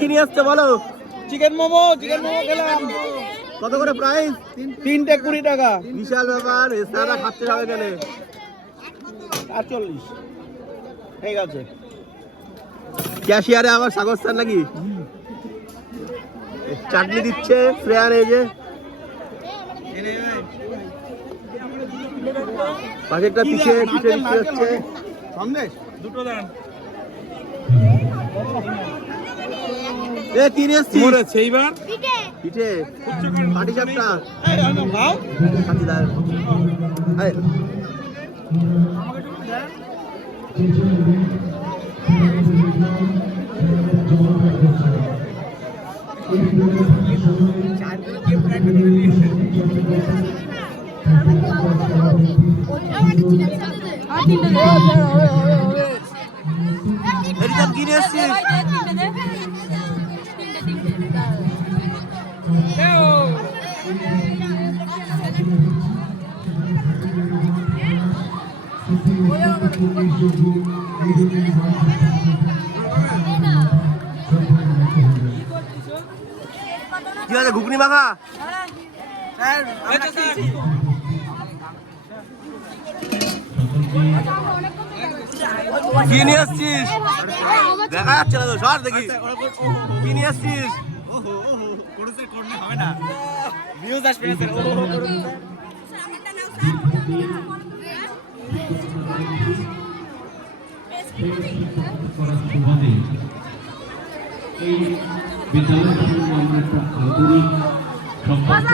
কি নিয়ে আসছে বলো? চিকেন মোমো খেলাম। কত করে প্রাইস? 3টে 20 টাকা। বিশাল ব্যাপার। এছাড়া খাচ্ছে সবাই কেন? 48 ঠিক আছে। ক্যাশিয়ারে আবার সাগর স্যার নাকি চাটনি দিচ্ছে? শ্রেয়ান এই যে পাশেরটা পিঠে বিক্রি হচ্ছে। সন্দেশ দুটো দেন। এ কি নিয়ে এসছিস? মরেছে এইবার পিঠে পাটি সাপটা এই আনো খাও। খাচ্ছি দাঁড়। এই এরিটা কি নিয়ে এসছিস? কি আছে ঘুগনি মাখা? কি নিয়ে আসছিস? দেখা যাচ্ছে না তো, সর দেখি কি নিয়ে আসছিস? এই বিদ্যালয় আমরা একটা আধুনিক সম্পর্ক